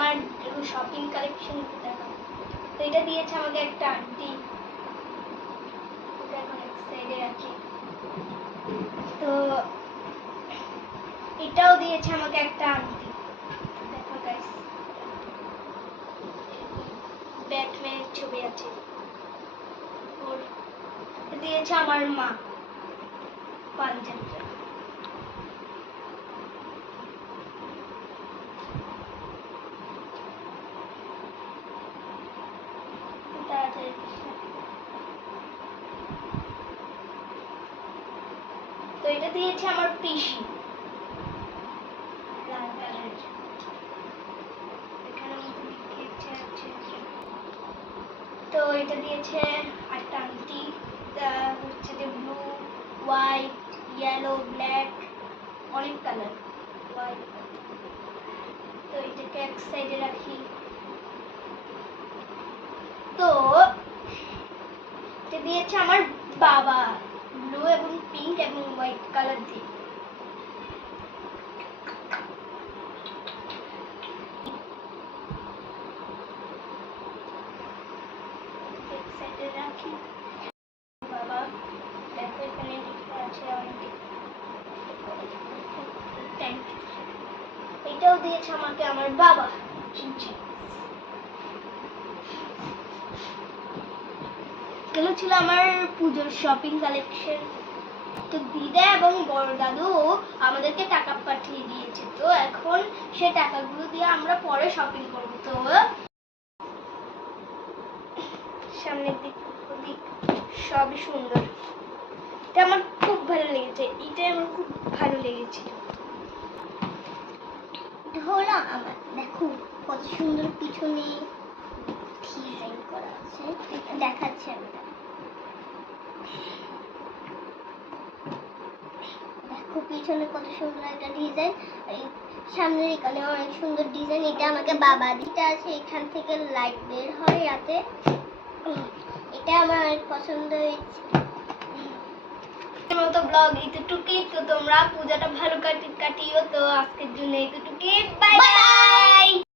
আমার shopping collection দেখাবো। তো এটা দিয়েছে আমাকে একটা আন্টি এটা এখন এক সাইডে রাখি। তো এটাও দিয়েছে আমাকে একটা আন্টি দেখো গাইস ব্যাটম্যানের ছবি আছে। ওর দিয়েছে আমার মা। পাঞ্জাবটা তো এটা দিয়েছে আমার পিসি। তো এটা দিয়েছে একটা আন্টি তা হচ্ছে যে ব্লু হোয়াইট ইয়েলো ব্ল্যাক অনেক কালার হোয়াইট তো এটাকে এক সাইডে রাখি। তো এটা দিয়েছে আমার বাবা। ব্লু এবং পিঙ্ক এবং হোয়াইট কালার দিয়ে। রাখি। বাবা অনেক থ্যাংক ইউ এটাও দিয়েছে আমাকে আমার বাবা। চিনছি এগুলো ছিল আমার পুজোর শপিং কালেকশন তো দিদা এবং বড় দাদু আমাদেরকে টাকা পাঠিয়ে দিয়েছে। তো এখন সে টাকাগুলো দিয়ে আমরা পরে শপিং করব। তো সামনের দিক ওদিক সবই সুন্দর। এটা আমার খুব ভালো লেগেছে। এটাই আমার খুব ভালো লেগেছিল হলো আমার দেখো কত সুন্দর পিছনে ডিজাইন করা আছে দেখাচ্ছে আমি দেখো পিছনে কত সুন্দর একটা ডিজাইন সামনের এখানে অনেক সুন্দর ডিজাইন এটা আমাকে বাবা দিতে আছে এখান থেকে লাইট বের হয় রাতে। এটা আমার অনেক পছন্দ হয়েছে। মতো ব্লগ এতটুকুই। তো তোমরা পূজাটা ভালো কাটি কাটিও। তো আজকের জন্য এতটুকুই। Bye bye